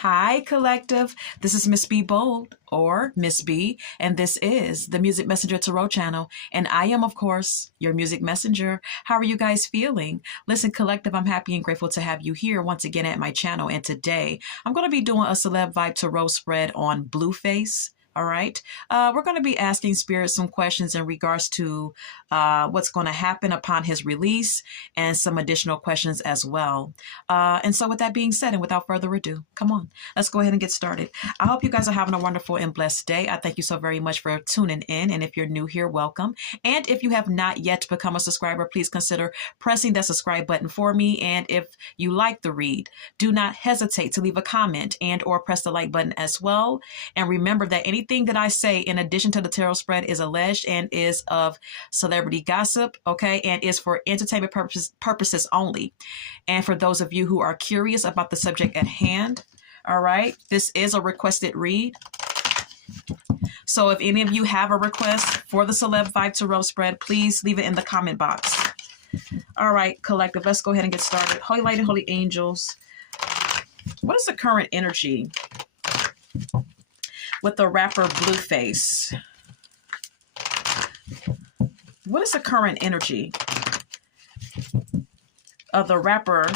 Hi, collective. This is Miss B Bold or Miss B, and this is the Music Messenger Tarot channel. And I am, of course, your music messenger. How are you guys feeling? Listen, collective, I'm happy and grateful to have you here once again at my channel. And today I'm going to be doing a Celeb Vibe Tarot spread on Blueface. All right. We're going to be asking Spirit some questions in regards to what's going to happen upon his release and some additional questions as well. And so with that being said, and without further ado, come on, let's go ahead and get started. I hope you guys are having a wonderful and blessed day. I thank you so very much for tuning in. And if you're new here, welcome. And if you have not yet become a subscriber, please consider pressing that subscribe button for me. And if you like the read, do not hesitate to leave a comment and or press the like button as well. And remember that anything that I say in addition to the tarot spread is alleged and is of celebrity gossip, okay, and is for entertainment purposes only. And for those of you who are curious about the subject at hand, all right, this is a requested read. So if any of you have a request for the Celeb Vibe Tarot spread, please leave it in the comment box. All right, collective, let's go ahead and get started. Holy light and holy angels, what is the current energy with the rapper Blueface? What is the current energy of the rapper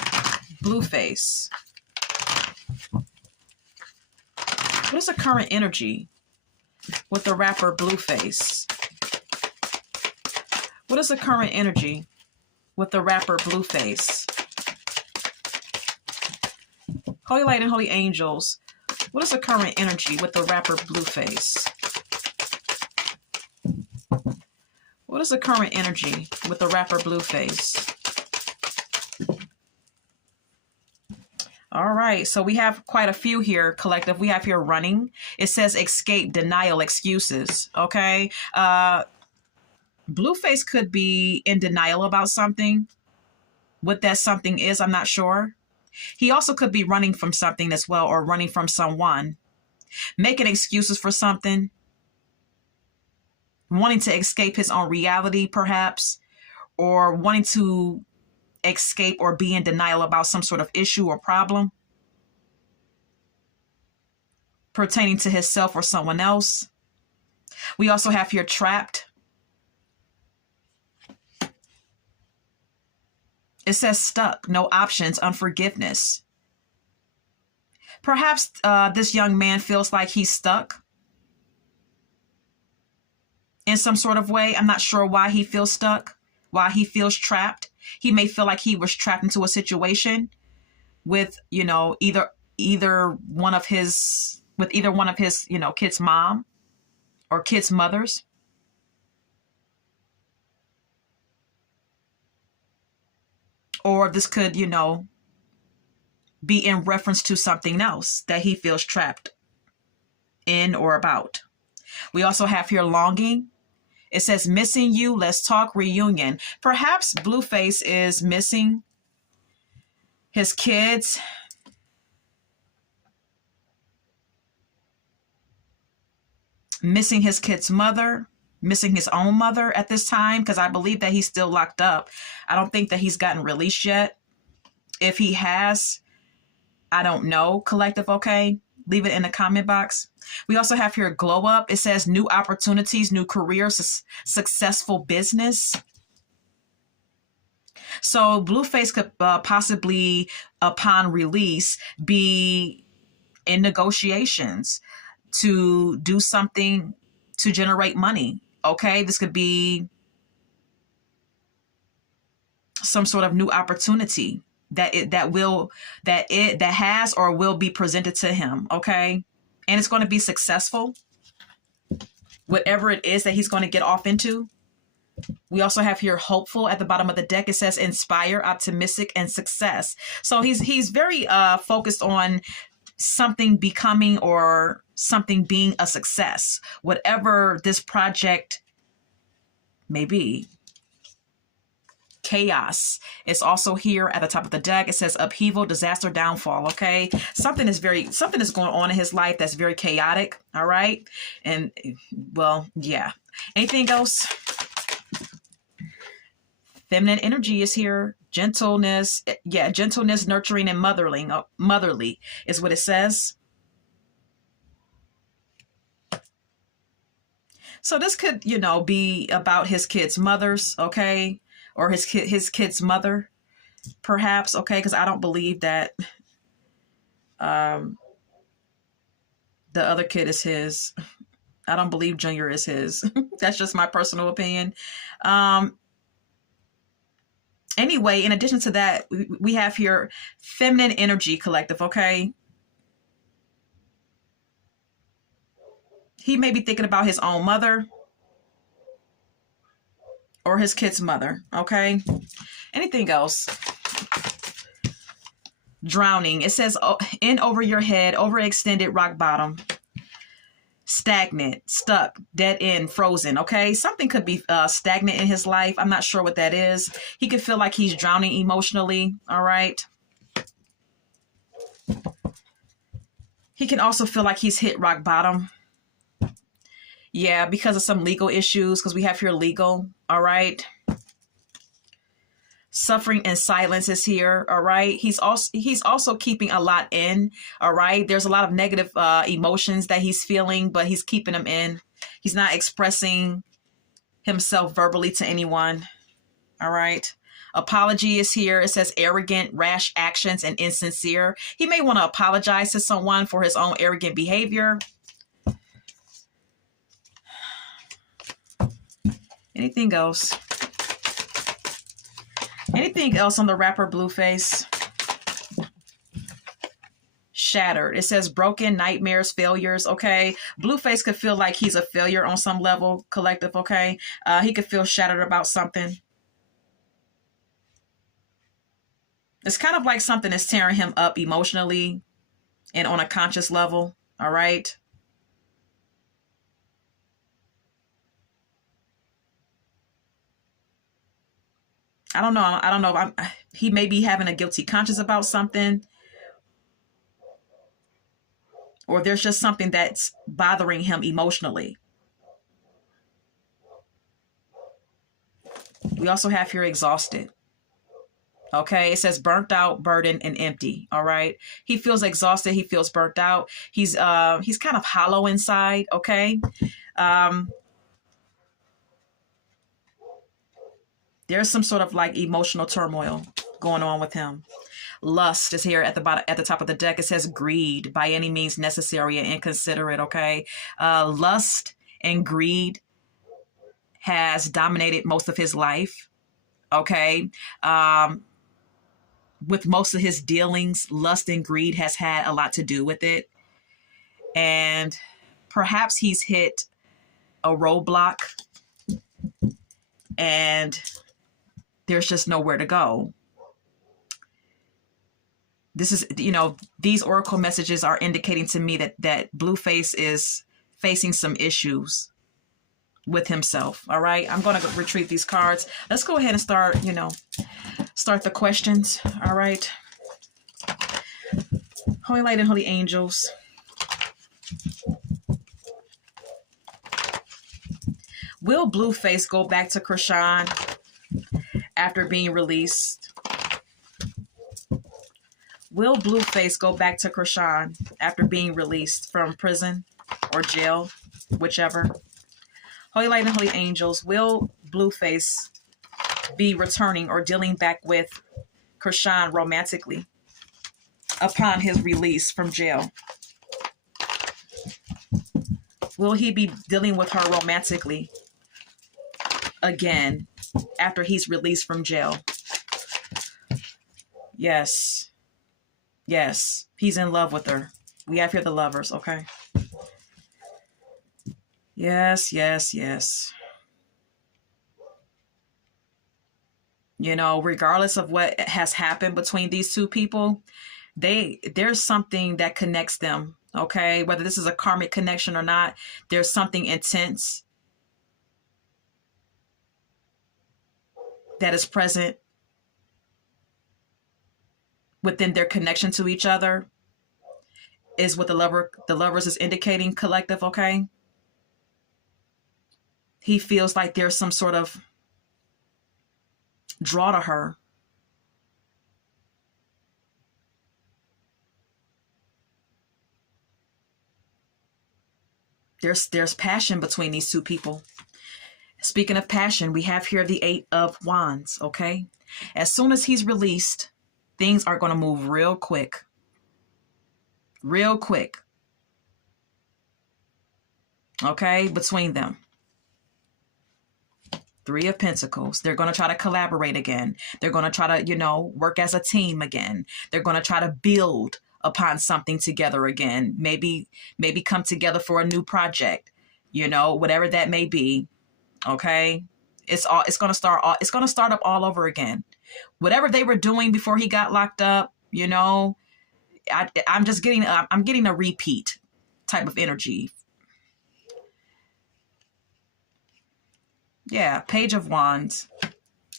Blueface? What is the current energy with the rapper Blueface? What is the current energy with the rapper Blueface? Holy light and holy angels, what is the current energy with the rapper Blueface? What is the current energy with the rapper Blueface? All right, so we have quite a few here, collective. We have here running. It says escape, denial, excuses, okay? Blueface could be in denial about something. What that something is, I'm not sure. He also could be running from something as well, or running from someone, making excuses for something, wanting to escape his own reality, perhaps, or wanting to escape or be in denial about some sort of issue or problem pertaining to himself or someone else. We also have here trapped. It says stuck, no options, unforgiveness. Perhaps this young man feels like he's stuck in some sort of way. I'm not sure why he feels stuck, why he feels trapped. He may feel like he was trapped into a situation with, you know, either one of his, you know, kids' mom or kids' mothers. Or this could, you know, be in reference to something else that he feels trapped in or about. We also have here longing. It says missing you, let's talk, reunion. Perhaps Blueface is missing his kids, missing his kid's mother, missing his own mother at this time, because I believe that he's still locked up. I don't think that he's gotten released yet. If he has, I don't know, collective, okay? Leave it in the comment box. We also have here glow up. It says new opportunities, new career, successful business. So Blueface could possibly, upon release, be in negotiations to do something to generate money. Okay, this could be some sort of new opportunity that has or will be presented to him. Okay, and it's going to be successful, whatever it is that he's going to get off into. We also have here hopeful at the bottom of the deck. It says inspire, optimistic, and success. So he's very focused on something becoming or something being a success, whatever this project may be. Chaos. It's also here at the top of the deck. It says upheaval, disaster, downfall. Okay, something is going on in his life that's very chaotic. All right, and well, yeah. Anything else? Feminine energy is here. Gentleness, yeah, gentleness, nurturing, and motherly is what it says. So this could, be about his kid's mothers, okay, or his kid's mother, perhaps, okay, because I don't believe that um, the other kid is his. I don't believe Junior is his. That's just my personal opinion. Um, anyway, in addition to that, we have here feminine energy collective, okay? He may be thinking about his own mother or his kid's mother, okay? Anything else? Drowning. It says in over your head, overextended, rock bottom, stagnant, stuck, dead end, frozen, okay? Something could be stagnant in his life. I'm not sure what that is. He could feel like he's drowning emotionally, all right? He can also feel like he's hit rock bottom. Yeah, because of some legal issues, because we have here legal, all right? Suffering and silence is here, all right? He's also keeping a lot in, all right? There's a lot of negative emotions that he's feeling, but he's keeping them in. He's not expressing himself verbally to anyone, all right? Apology is here. It says arrogant, rash actions, and insincere. He may want to apologize to someone for his own arrogant behavior. Anything else? Anything else on the rapper Blueface? Shattered. It says broken, nightmares, failures, okay? Blueface could feel like he's a failure on some level, collective, okay? He could feel shattered about something. It's kind of like something is tearing him up emotionally and on a conscious level, all right? I don't know. He may be having a guilty conscience about something, or there's just something that's bothering him emotionally. We also have here exhausted. Okay, it says burnt out, burdened, and empty. All right, he feels exhausted. He feels burnt out. He's kind of hollow inside. Okay, there's some sort of like emotional turmoil going on with him. Lust is here at the bottom, at the top of the deck. It says greed, by any means necessary and inconsiderate. Okay, lust and greed has dominated most of his life. Okay, with most of his dealings, lust and greed has had a lot to do with it, and perhaps he's hit a roadblock, and there's just nowhere to go. This is, these oracle messages are indicating to me that Blueface is facing some issues with himself. All right, I'm going to retrieve these cards. Let's go ahead and start the questions. All right. Holy Light and Holy Angels. Will Blueface go back to Krishan after being released? Will Blueface go back to Krishan after being released from prison or jail, whichever? Holy Light and Holy Angels, will Blueface be returning or dealing back with Krishan romantically upon his release from jail? Will he be dealing with her romantically again after he's released from jail? Yes. Yes, he's in love with her. We have here the Lovers, okay? Yes, yes, yes. Regardless of what has happened between these two people, there's something that connects them, okay? Whether this is a karmic connection or not, there's something intense that is present within their connection to each other, is what the Lovers is indicating, collective, okay? He feels like there's some sort of draw to her. There's passion between these two people. Speaking of passion, we have here the Eight of Wands, okay? As soon as he's released, things are going to move real quick. Real quick. Okay, between them. Three of Pentacles. They're going to try to collaborate again. They're going to try to, work as a team again. They're going to try to build upon something together again. Maybe come together for a new project, whatever that may be. Okay. It's going to start up all over again. Whatever they were doing before he got locked up, I'm getting a repeat type of energy. Yeah, Page of Wands.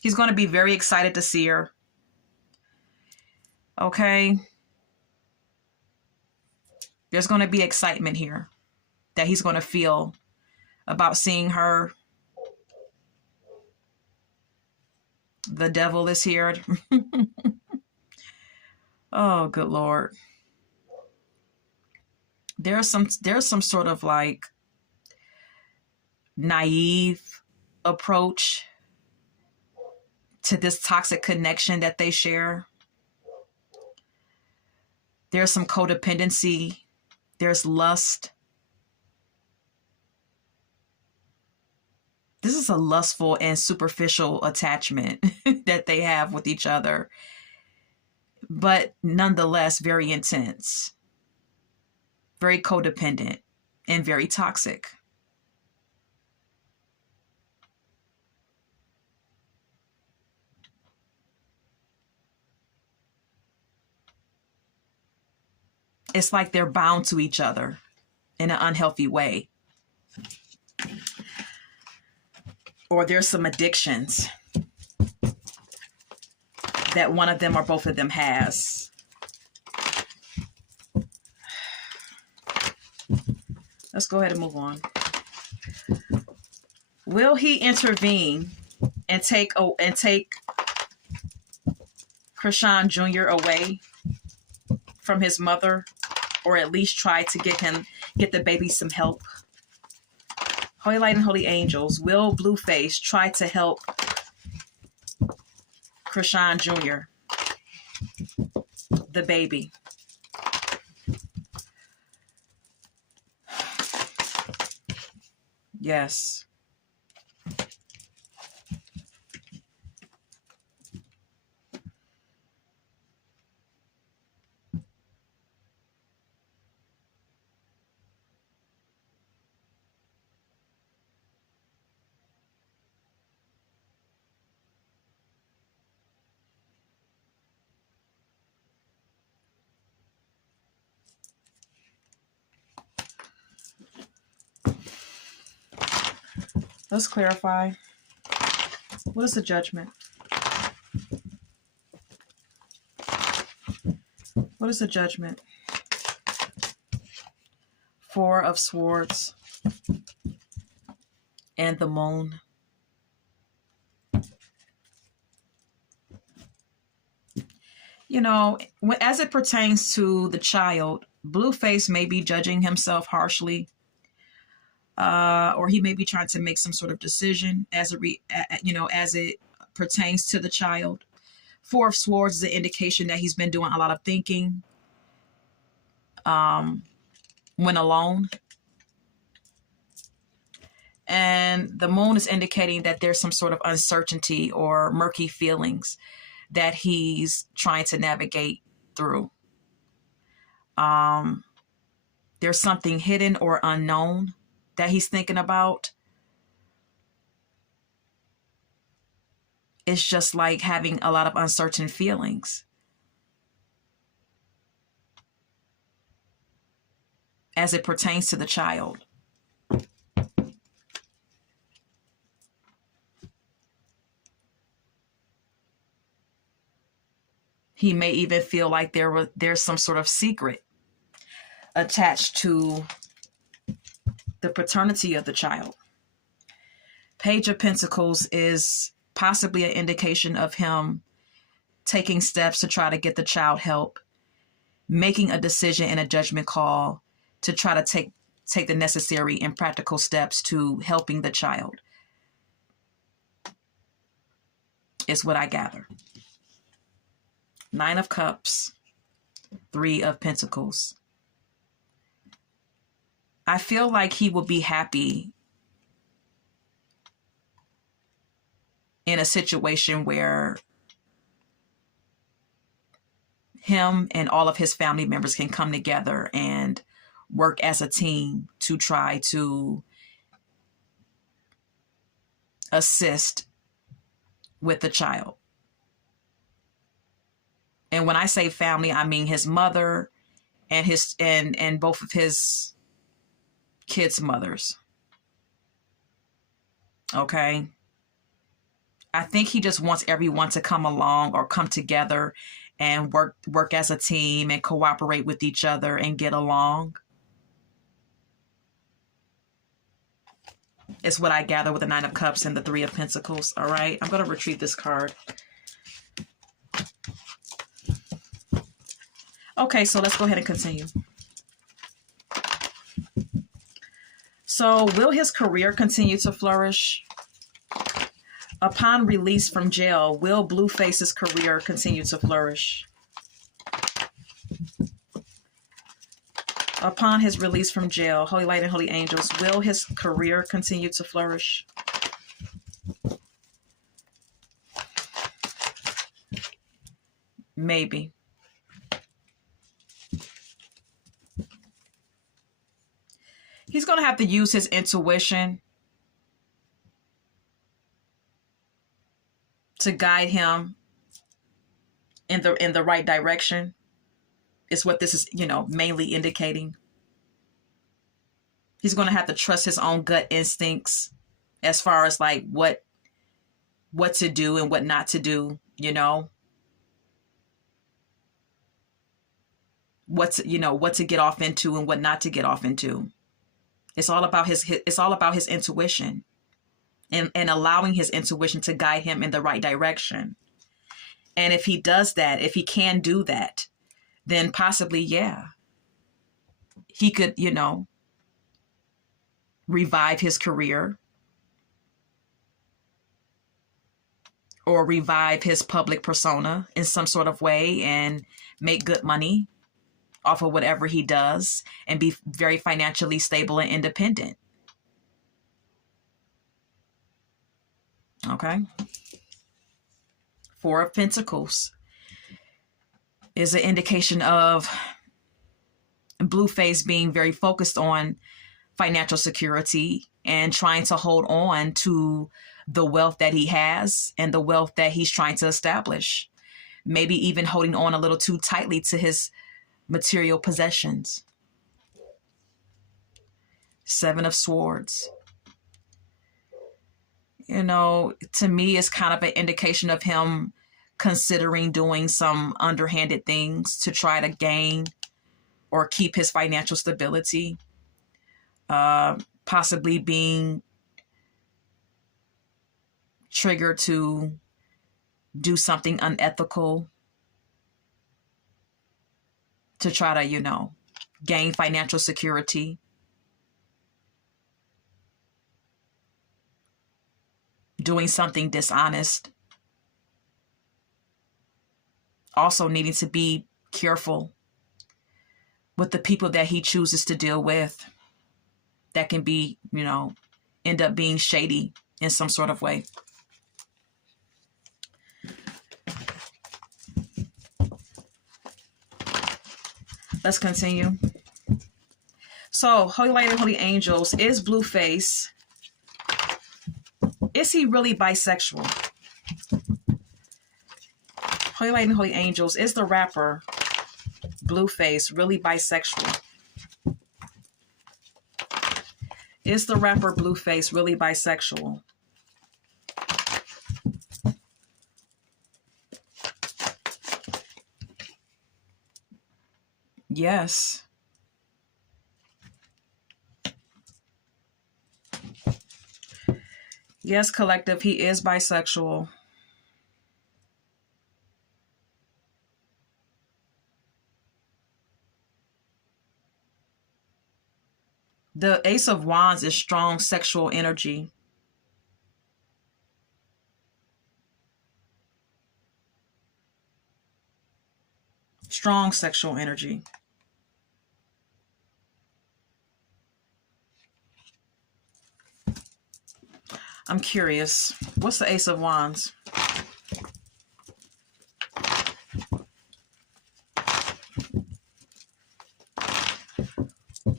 He's going to be very excited to see her. Okay. There's going to be excitement here that he's going to feel about seeing her. The devil is here. Oh, good Lord. There's some sort of like naive approach to this toxic connection that they share. There's some codependency. There's lust. This is a lustful and superficial attachment that they have with each other, but nonetheless very intense, very codependent, and very toxic. It's like they're bound to each other in an unhealthy way. Or there's some addictions that one of them or both of them has. Let's go ahead and move on. Will he intervene and take Krishan Jr. away from his mother, or at least try to get the baby some help? Holy Light and Holy Angels, will Blueface try to help Krishan Jr., the baby? Yes. Let's clarify. What is the Judgment? What is the Judgment? Four of Swords and the Moon. As it pertains to the child, Blueface may be judging himself harshly. Or he may be trying to make some sort of decision as it pertains to the child. Four of Swords is an indication that he's been doing a lot of thinking when alone. And the Moon is indicating that there's some sort of uncertainty or murky feelings that he's trying to navigate through. There's something hidden or unknown that he's thinking about. It's just like having a lot of uncertain feelings as it pertains to the child. He may even feel like there's some sort of secret attached to the paternity of the child. Page of Pentacles is possibly an indication of him taking steps to try to get the child help, making a decision and a judgment call to try to take the necessary and practical steps to helping the child, is what I gather. 9 of Cups, 3 of Pentacles. I feel like he will be happy in a situation where him and all of his family members can come together and work as a team to try to assist with the child. And when I say family, I mean his mother and his and both of his kids' mothers. Okay. I think he just wants everyone to come along or come together and work as a team and cooperate with each other and get along. It's what I gather with the 9 of Cups and the 3 of Pentacles. All right. I'm going to retrieve this card. Okay, so let's go ahead and continue. So will his career continue to flourish? Upon release from jail, will Blueface's career continue to flourish? Upon his release from jail, Holy Light and Holy Angels, will his career continue to flourish? Maybe. He's going to have to use his intuition to guide him in the right direction. Is what this is, mainly indicating. He's going to have to trust his own gut instincts as far as like what to do and what not to do, what to get off into and what not to get off into. It's all about his intuition and allowing his intuition to guide him in the right direction. And if he does that, if he can do that, then possibly, yeah, he could, revive his career or revive his public persona in some sort of way and make good money off of whatever he does and be very financially stable and independent. Okay. 4 of Pentacles is an indication of Blueface being very focused on financial security and trying to hold on to the wealth that he has and the wealth that he's trying to establish. Maybe even holding on a little too tightly to his material possessions. 7 of Swords. To me, it's kind of an indication of him considering doing some underhanded things to try to gain or keep his financial stability. Possibly being triggered to do something unethical to try to, gain financial security. Doing something dishonest. Also needing to be careful with the people that he chooses to deal with. That can be, end up being shady in some sort of way. Let's continue. So, Holy Light and Holy Angels, is Blueface, is he really bisexual? Holy Light and Holy Angels, is the rapper Blueface really bisexual? Is the rapper Blueface really bisexual? Yes. Yes, collective, he is bisexual. The Ace of Wands is strong sexual energy. Strong sexual energy. I'm curious. What's the Ace of Wands?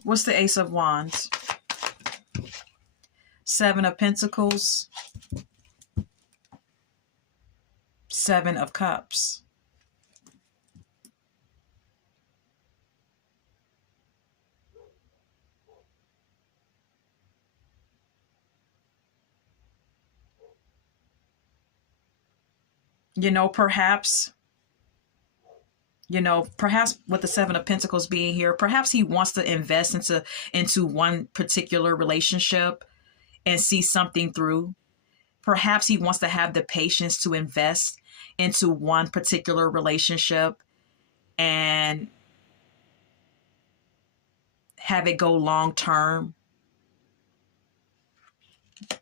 What's the Ace of Wands? Seven of Pentacles. Seven of Cups. Perhaps with the Seven of Pentacles being here, perhaps he wants to invest into one particular relationship and see something through. Perhaps he wants to have the patience to invest into one particular relationship and have it go long term.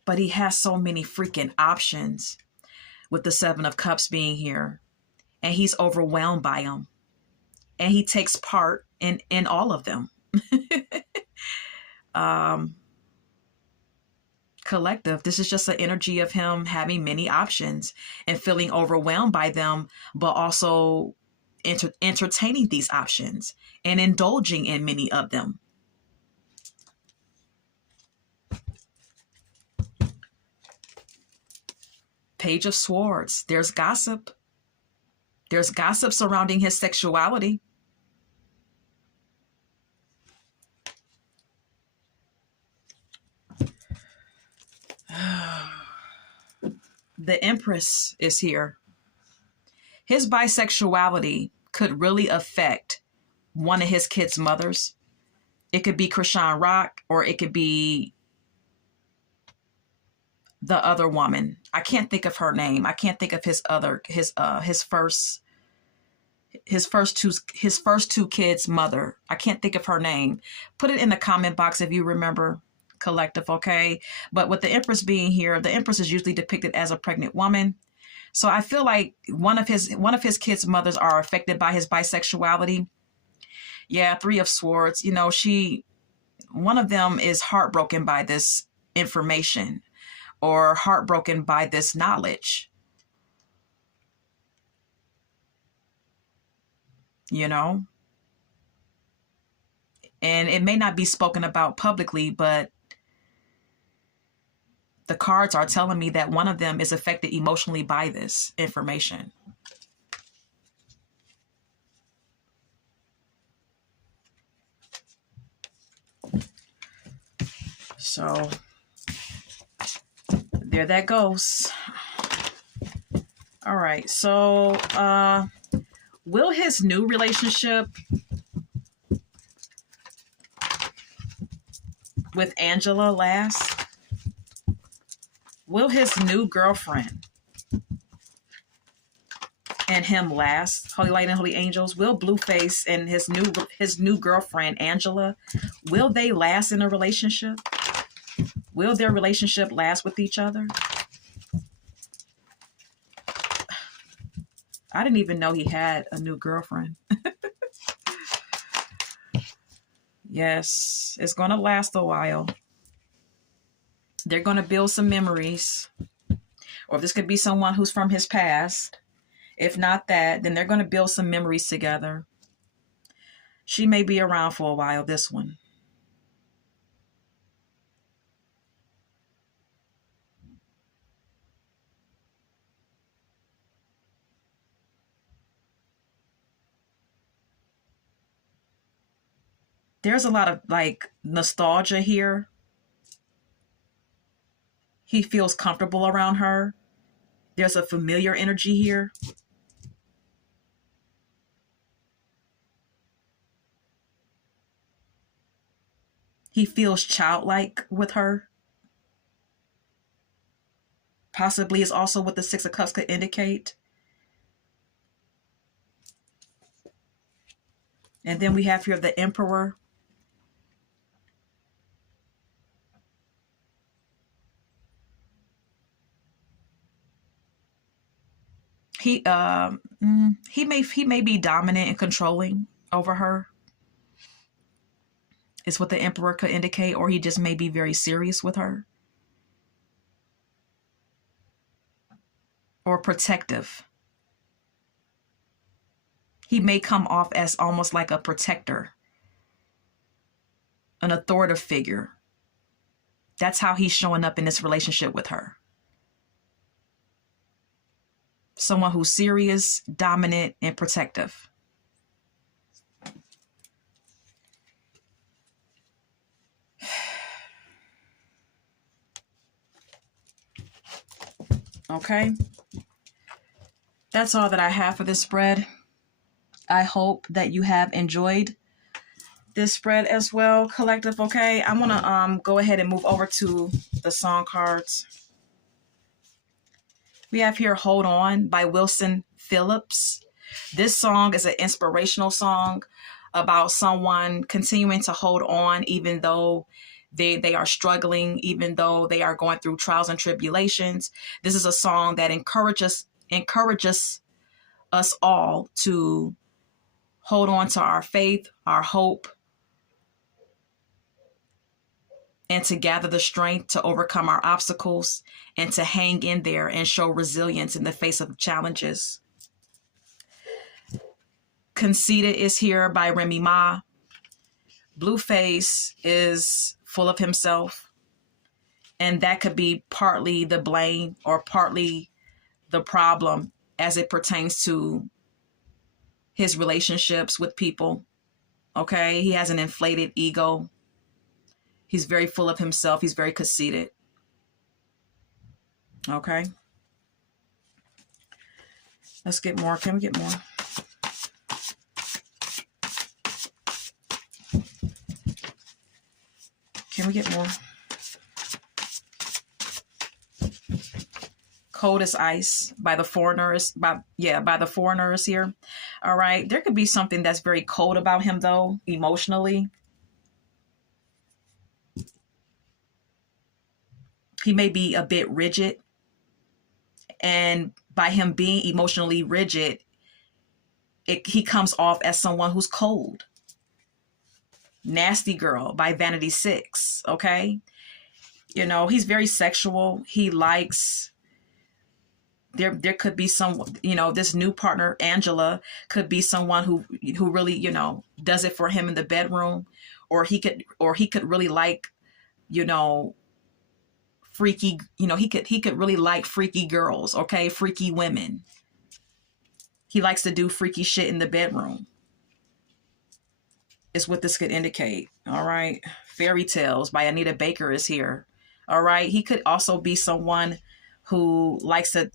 But he has so many freaking options with the Seven of Cups being here, and he's overwhelmed by them, and he takes part in all of them. Collective, this is just an energy of him having many options and feeling overwhelmed by them, but also entertaining these options and indulging in many of them. Page of Swords. There's gossip. There's gossip surrounding his sexuality. The Empress is here. His bisexuality could really affect one of his kids' mothers. It could be Krishan Rock, or it could be the other woman. I can't think of her name. I can't think of his first two kids' mother. I can't think of her name. Put it in the comment box if you remember, collective, okay? But with the Empress being here, the Empress is usually depicted as a pregnant woman. So I feel like one of his kids' mothers are affected by his bisexuality. Yeah, Three of Swords. One of them is heartbroken by this information or heartbroken by this knowledge. And it may not be spoken about publicly, but the cards are telling me that one of them is affected emotionally by this information. So there that goes. All right. So will his new relationship with Angela last? Will his new girlfriend and him last? Holy Light and Holy Angels. Will Blueface and his new girlfriend Angela, will they last in a relationship? Will their relationship last with each other? I didn't even know he had a new girlfriend. Yes, it's going to last a while. They're going to build some memories. Or this could be someone who's from his past. If not that, then they're going to build some memories together. She may be around for a while, this one. There's a lot of nostalgia here. He feels comfortable around her. There's a familiar energy here. He feels childlike with her. Possibly is also what the Six of Cups could indicate. And then we have here the Emperor. He may be dominant and controlling over her, is what the Emperor could indicate, or he just may be very serious with her, or protective. He may come off as almost like a protector, an authoritative figure. That's how he's showing up in this relationship with her. Someone who's serious, dominant, and protective. Okay. That's all that I have for this spread. I hope that you have enjoyed this spread as well, collective. Okay, I'm gonna go ahead and move over to the song cards. We have here Hold On by Wilson Phillips. This song is an inspirational song about someone continuing to hold on even though they are struggling, even though they are going through trials and tribulations. This is a song that encourages us all to hold on to our faith, our hope, and to gather the strength to overcome our obstacles and to hang in there and show resilience in the face of challenges. Conceited is here by Remy Ma. Blueface is full of himself, and that could be partly the blame or partly the problem as it pertains to his relationships with people. Okay, he has an inflated ego. He's very full of himself. He's very conceited. Okay. Let's get more. Can we get more? Can we get more? Cold as Ice by the Foreigners. By the Foreigners here. All right. There could be something that's very cold about him, though, emotionally. He may be a bit rigid. And by him being emotionally rigid, he comes off as someone who's cold. Nasty Girl by Vanity 6. Okay. You know, he's very sexual. He likes, there could be some, this new partner, Angela, could be someone who really, does it for him in the bedroom, or he could really like, freaky, he could really like freaky girls. Okay. Freaky women. He likes to do freaky shit in the bedroom. Is what this could indicate. All right. Fairy Tales by Anita Baker is here. All right. He could also be someone who likes to,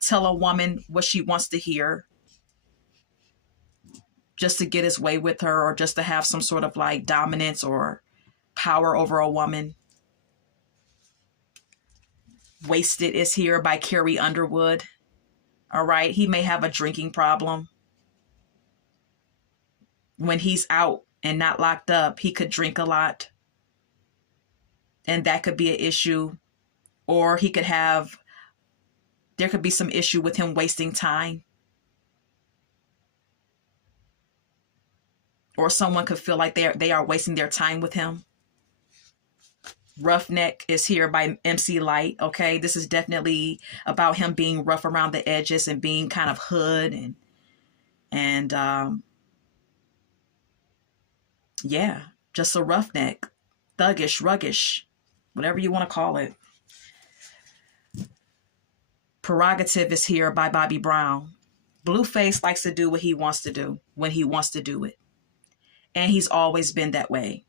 tell a woman what she wants to hear just to get his way with her, or just to have some sort of like dominance or power over a woman. Wasted is here by Carrie Underwood. All right. He may have a drinking problem. When he's out and not locked up, he could drink a lot. And that could be an issue. Or there could be some issue with him wasting time. Or someone could feel like they are wasting their time with him. Roughneck is here by MC Light. Okay, this is definitely about him being rough around the edges and being kind of hood and yeah, just a roughneck, thuggish, ruggish, whatever you want to call it. Prerogative is here by Bobby Brown. Blueface likes to do what he wants to do when he wants to do it. And he's always been that way.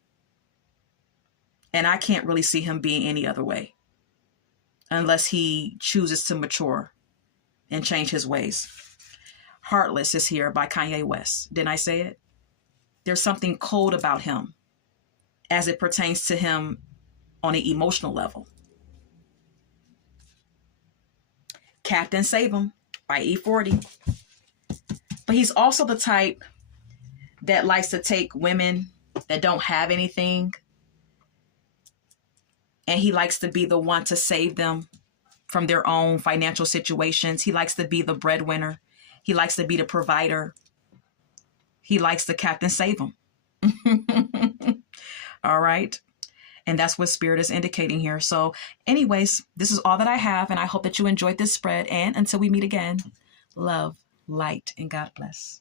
And I can't really see him being any other way unless he chooses to mature and change his ways. Heartless is here by Kanye West. Didn't I say it? There's something cold about him as it pertains to him on an emotional level. Captain Save 'Em by E40. But he's also the type that likes to take women that don't have anything, and he likes to be the one to save them from their own financial situations. He likes to be the breadwinner. He likes to be the provider. He likes the Captain Save him. All right. And that's what Spirit is indicating here. So anyways, this is all that I have. And I hope that you enjoyed this spread. And until we meet again, love, light, and God bless.